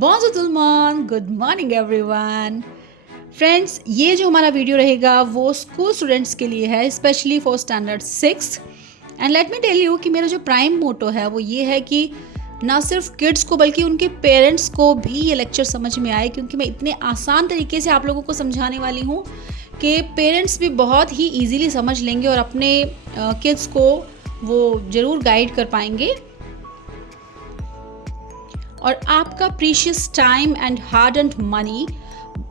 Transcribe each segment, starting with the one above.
Bonjour tout le monde, good morning everyone. Friends, ये जो हमारा वीडियो रहेगा वो स्कूल स्टूडेंट्स के लिए है, specially for standard 6. And let me tell you कि मेरा जो प्राइम मोटो है वो ये है कि ना सिर्फ किड्स को बल्कि उनके पेरेंट्स को भी ये लेक्चर समझ में आए, क्योंकि मैं इतने आसान तरीके से आप लोगों को समझाने वाली हूँ कि पेरेंट्स भी बहुत ही ईजीली समझ लेंगे और अपने किड्स को वो ज़रूर गाइड कर पाएंगे और आपका precious time and hard and money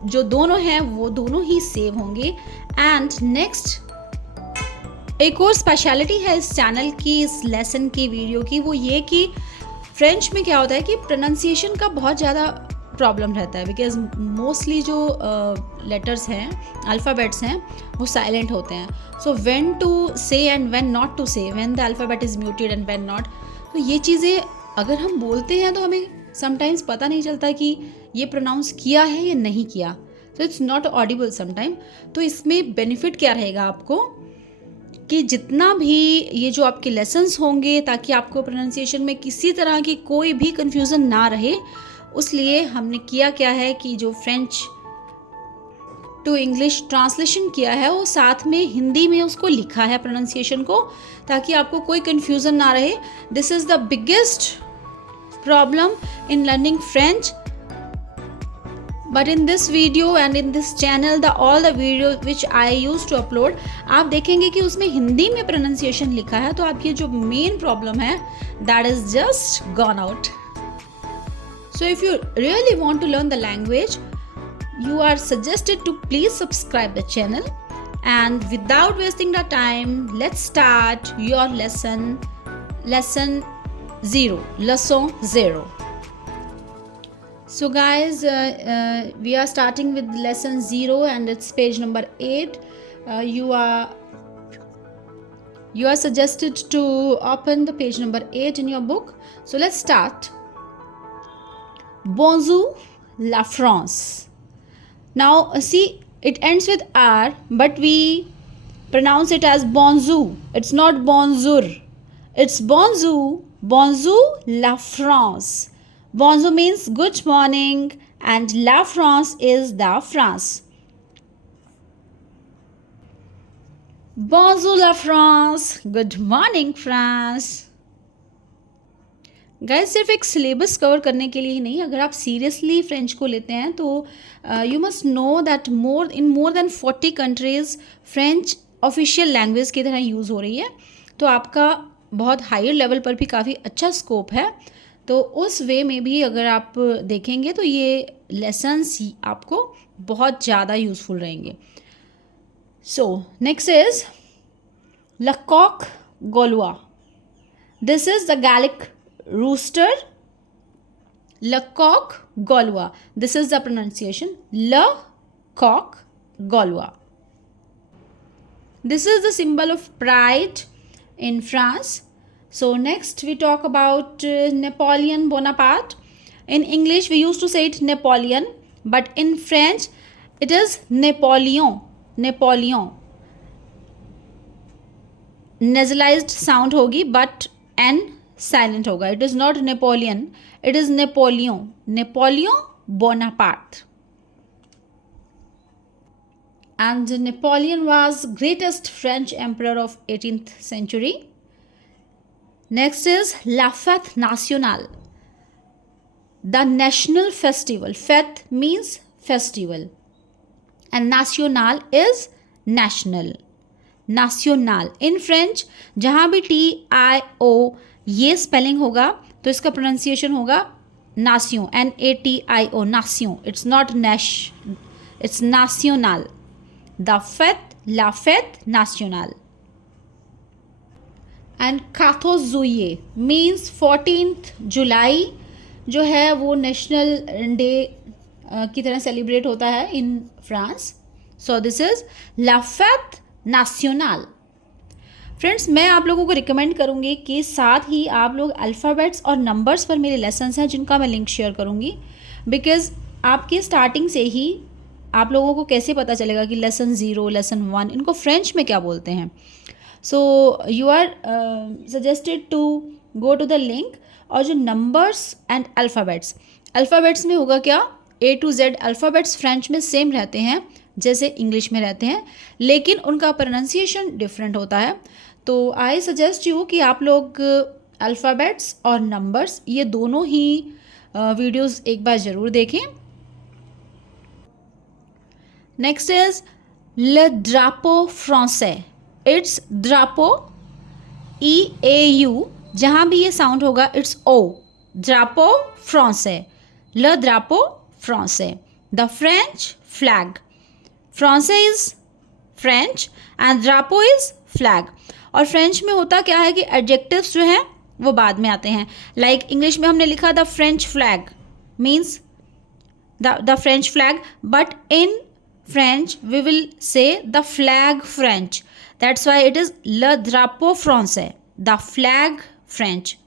जो दोनों हैं वो दोनों ही सेव होंगे. एंड नेक्स्ट एक और स्पेशलिटी है इस चैनल की, इस लेसन की वीडियो की, वो ये कि फ्रेंच में क्या होता है कि प्रोनाउंसिएशन का बहुत ज़्यादा प्रॉब्लम रहता है, बिकॉज मोस्टली जो लेटर्स हैं, अल्फ़ाबेट्स हैं, वो साइलेंट होते हैं. सो व्हेन टू से एंड व्हेन नॉट टू से, when the alphabet is muted and when not. तो ये चीज़ें अगर हम बोलते हैं तो हमें समटाइम्स पता नहीं चलता कि ये प्रोनाउंस किया है या नहीं किया, तो इट्स नॉट ऑडिबल समटाइम. तो इसमें बेनिफिट क्या रहेगा आपको कि जितना भी ये जो आपके लेसन्स होंगे, ताकि आपको प्रोनाउंसिएशन में किसी तरह की कोई भी कन्फ्यूज़न ना रहे, उसलिए हमने किया क्या है कि जो फ्रेंच टू इंग्लिश ट्रांसलेशन किया है वो साथ में हिंदी में उसको लिखा है प्रोनाउंसिएशन को, ताकि आपको कोई कन्फ्यूज़न ना रहे. This is the biggest problem in learning French, but in this video and in this channel all the videos which I used to upload, आप देखेंगे कि उसमें हिंदी में pronunciation लिखा है, तो आपकी जो main problem है that is just gone out. So if you really want to learn the language, you are suggested to please subscribe the channel, and without wasting the time, let's start your lesson 0. Lesson 0. So guys, we are starting with lesson 0 and it's page number 8. You are suggested to open the page number 8 in your book. So let's start. Bonjour la France. Now see, it ends with R, but we pronounce it as bonjour. It's not bonjour, it's bonjour. Bonjour la France. Bonjour means good morning and la France is the France. Bonjour la France. Good morning France. Guys, सिर्फ एक syllabus cover करने के लिए ही नहीं, अगर आप seriously French को लेते हैं तो you must know that more than 40 countries French official language की तरह यूज़ हो रही है. तो आपका बहुत हायर लेवल पर भी काफ़ी अच्छा स्कोप है. तो उस वे में भी अगर आप देखेंगे तो ये लेसन्स आपको बहुत ज़्यादा यूज़फुल रहेंगे. So next is Le Coq Gaulois. This is the Gallic rooster. Le Coq Gaulois. This is the pronunciation Le Coq Gaulois. This is the symbol of pride in France. So next we talk about Napoleon Bonaparte. In English we used to say it Napoleon, but in French it is Napoleon. Napoleon. Nasalized sound होगी but N silent होगा. It is not Napoleon, it is Napoleon. Napoleon Bonaparte. And Napoleon was greatest French emperor of 18th century. Next is La Fête Nationale, the national festival. Fête means festival and national is national. National in French जहाँ भी TIO ये spelling होगा तो इसका pronunciation होगा nation, NATIO, nation. It's not nash, it's national. The fête, la fête nationale. And 14 juillet means 14th July जो है वो नेशनल डे की तरह सेलिब्रेट होता है in France. So this is La Fête Nationale. Friends, मैं आप लोगों को रिकमेंड करूँगी कि साथ ही आप लोग अल्फ़ाबेट्स और नंबर्स पर मेरे लेसन्स हैं जिनका मैं लिंक शेयर करूँगी, बिकॉज़ आपके स्टार्टिंग से ही आप लोगों को कैसे पता चलेगा कि लेसन 0, लेसन 1 इनको फ्रेंच में क्या बोलते हैं. So you are suggested to go to the link. और जो नंबर्स एंड अल्फ़ाबेट्स, अल्फ़ाबेट्स में होगा क्या, A to Z alphabets French में सेम रहते हैं जैसे इंग्लिश में रहते हैं, लेकिन उनका प्रोनाउंसिएशन डिफरेंट होता है। तो आई सजेस्ट यू कि आप लोग अल्फ़ाबेट्स और नंबर्स ये दोनों ही वीडियोस एक बार ज़रूर देखें। Next is le drapeau français, it's drapeau, EAU, जहाँ भी ये साउंड होगा it's O, drapeau français, le drapeau français, the French flag, français is French and drapeau is flag। और फ्रेंच में होता क्या है कि एडजेक्टिव्स जो हैं वो बाद में आते हैं। लाइक इंग्लिश में हमने लिखा the French flag means the French flag, but in French we will say the flag French. That's why it is le drapeau français, the flag French.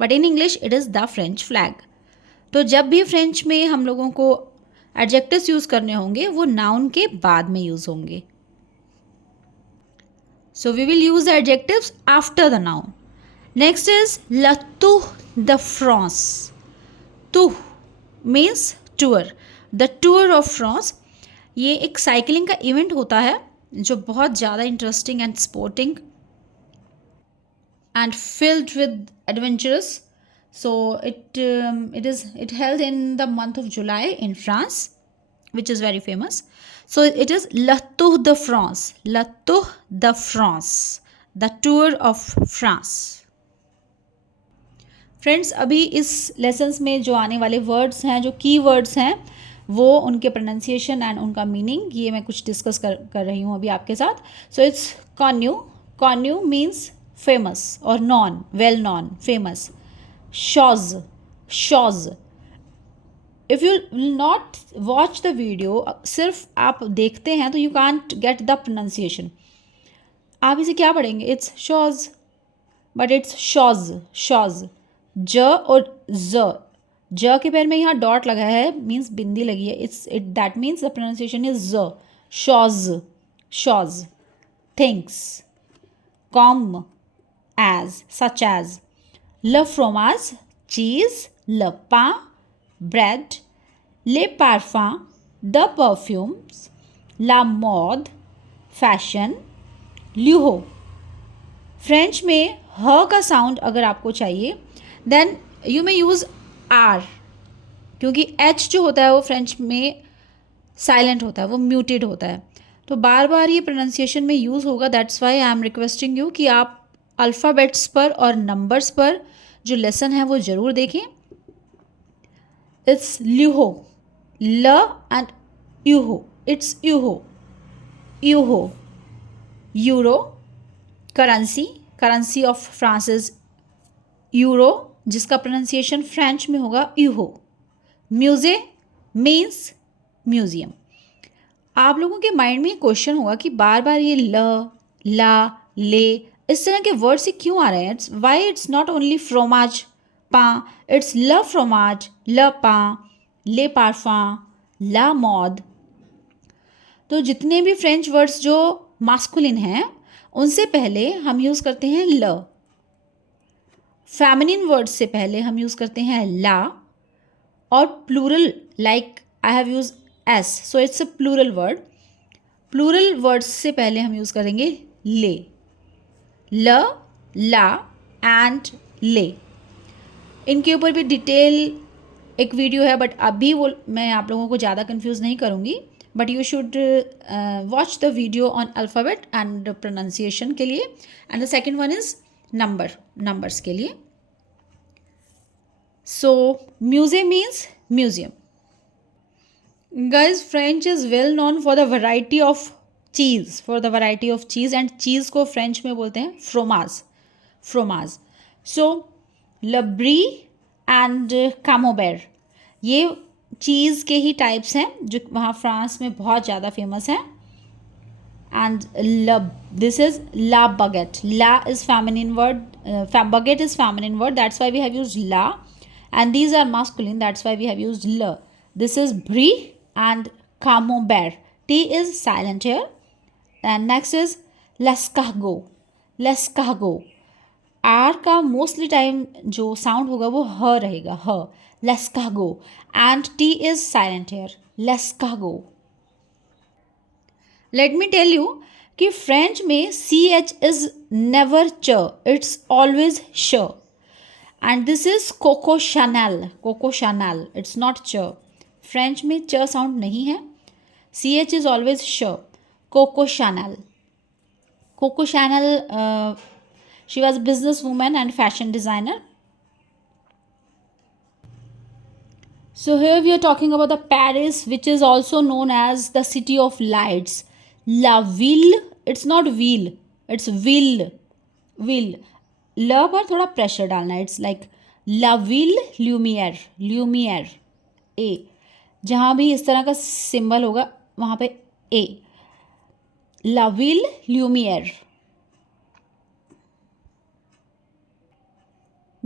But in English it is the French flag. तो जब भी French में हम लोगों को adjectives use करने होंगे वो नाउन के बाद में यूज़ होंगे। So we will use the adjectives after the noun. Next is la Tour de France. Tour means tour, the tour of France। ये एक साइकिलिंग का इवेंट होता है जो बहुत ज़्यादा interesting and sporting and filled with adventurous. So it held in the month of July in France, which is very famous. So it is La Tour de France, La Tour de France, the tour of France। Friends, अभी इस lessons में जो आने वाले words हैं, जो की words हैं, वो उनके प्रोनाउंसिएशन एंड उनका मीनिंग ये मैं कुछ डिस्कस कर रही हूँ अभी आपके साथ। सो इट्स कॉन्यू, कॉन्यू मीन्स फेमस और non, well non, famous. Shows, shows, if you will not watch the video, सिर्फ आप देखते हैं तो you can't get the pronunciation. आप इसे क्या पढ़ेंगे, it's shows, but it's shows, shows, ज और ज के पैर में यहाँ डॉट लगा है, मीन्स बिंदी लगी है, it's it that means the pronunciation is ज, शॉज, शॉज। थिंग्स, कॉम, एज, सच एज, ल फ्रोमाज, चीज, ल पां, ब्रेड, ले पार्फम, द परफ्यूम्स, ला मॉड, फैशन, ल्यूहो। फ्रेंच में ह का साउंड अगर आपको चाहिए then you may use R, क्योंकि एच जो होता है वो फ्रेंच में साइलेंट होता है, वो म्यूटेड होता है, तो बार बार ये प्रोनाउंसिएशन में यूज़ होगा। That's why I am requesting you कि आप अल्फ़ाबेट्स पर और नंबर्स पर जो लेसन है वो ज़रूर देखें। इट्स ल्यूहो, ल एंड यूहो, इट्स यूहो, यूहो। Euro, currency, currency of France is euro, जिसका प्रोनाउंसिएशन फ्रेंच में होगा यूहो। म्यूज़े मीन्स म्यूज़ियम। आप लोगों के माइंड में क्वेश्चन होगा कि बार बार ये ल, ला, ले इस तरह के वर्ड से क्यों आ रहे हैं। It's why it's not only फ्रोमाज, पां, इट्स ल फ्रोमाज, ल पां, ले पार्फम, ला मॉड। तो जितने भी फ्रेंच वर्ड्स जो मास्कुलिन हैं उनसे पहले हम यूज़ करते हैं ल, फेमिनिन वर्ड्स से पहले हम यूज़ करते हैं ला, और plural like I have use s, so it's a plural word. Plural words से पहले हम यूज़ करेंगे ले, ल, ला एंड ले। इनके ऊपर भी डिटेल एक वीडियो है, बट अभी वो मैं आप लोगों को ज़्यादा कंफ्यूज नहीं करूँगी, but you should watch the video on alphabet and pronunciation के लिए। And the second one is number, numbers के लिए। सो म्यूज़े means museum. Guys, French is well known for the variety of cheese, for the variety of cheese, and cheese को French में बोलते हैं फ्रोमाज, फ्रोमाज। सो लब्री and कामोबेर, ये चीज़ के ही टाइप्स हैं जो वहाँ फ्रांस में बहुत ज़्यादा फेमस हैं। एंड लब, दिस इज ला बगेट, ला is feminine word, baguette is feminine word, that's why we have used ला, and these are masculine, that's why we have used ल। This is brie and camembert, T is silent here. And next is लेस्कार्गो, लेस्कार्गो, R का mostly time जो sound होगा वो ह रहेगा, ह, लेस्कागो, and T is silent here, लेस्कागो. लेट मी टेल यू कि फ्रेंच में सी एच इज नेवर च, इट्स ऑलवेज श. And this is Coco Chanel, Coco Chanel, it's not च. फ्रेंच में च साउंड नहीं है, सी एच इज ऑलवेज श. Coco Chanel. Coco Chanel, she was a businesswoman and fashion designer. So here we are talking about the Paris, which is also known as the city of lights. La ville, it's not wheel, it's ville, ville. ल पर थोड़ा pressure डालना है, it's like ला विल ल्यूमियर, ल्यूमियर, ए. जहाँ भी इस तरह का सिंबल होगा वहाँ पे ए. ला विल ल्यूमियर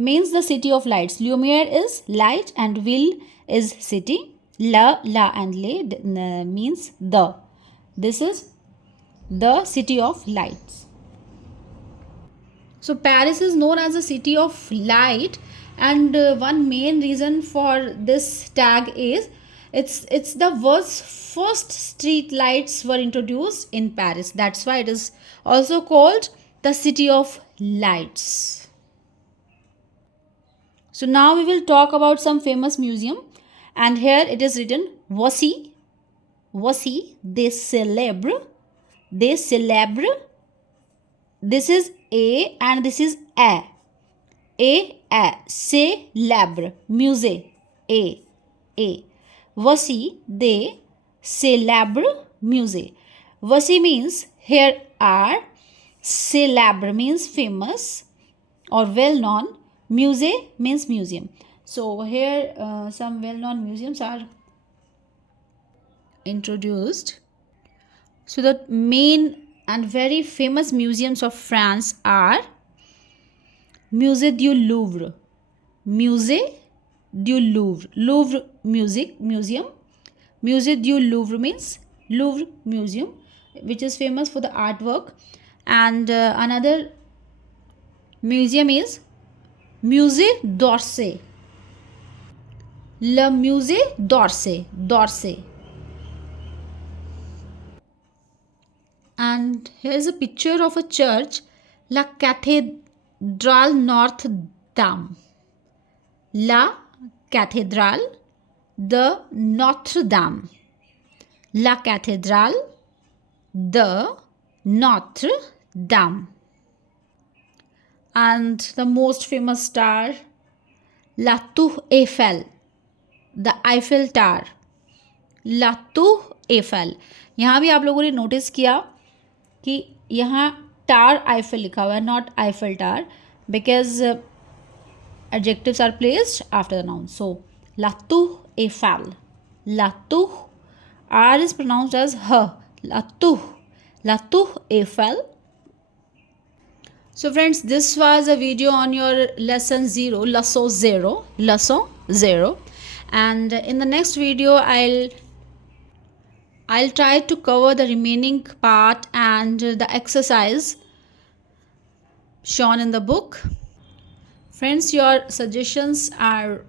means the city of lights. Lumiere is light and ville is city. La and le means the. This is the city of lights. So Paris is known as a city of light, and one main reason for this tag is it's the world's first street lights were introduced in Paris. That's why it is also called the city of lights. So now we will talk about some famous museum, and here it is written voici, voici des célèbres, des célèbres. This is a and this is a, célèbre, musée, a. Voici des célèbres musée. Voici means here are, célèbre means famous or well known. Musée means museum. So here some well-known museums are introduced. So the main and very famous museums of France are Musée du Louvre, Musée du Louvre, Louvre Museum. Musée du Louvre means Louvre Museum, which is famous for the artwork. And another museum is Musée d'Orsay, Le Musée d'Orsay, d'Orsay. And here is a picture of a church, La Cathédrale Notre-Dame, La Cathédrale de Notre-Dame, La Cathédrale de Notre-Dame. And the most famous star, La Tour Eiffel, the Eiffel Tower, La Tour Eiffel. यहाँ भी आप लोगों ने notice किया कि यहाँ टार Eiffel लिखा हुआ है, not Eiffel tower, because adjectives are placed after the noun. So La Tour Eiffel, La Tour, R is pronounced as H, La Tour Eiffel. So friends, this was a video on your lesson 0, lesson 0. And in the next video, I'll try to cover the remaining part and the exercise shown in the book. Friends, your suggestions are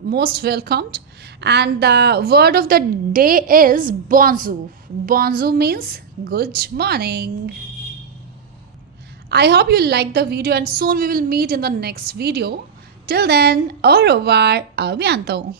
most welcomed. And the word of the day is bonjour. Bonjour means good morning. I hope you liked the video, and soon we will meet in the next video. Till then, au revoir, à bientôt.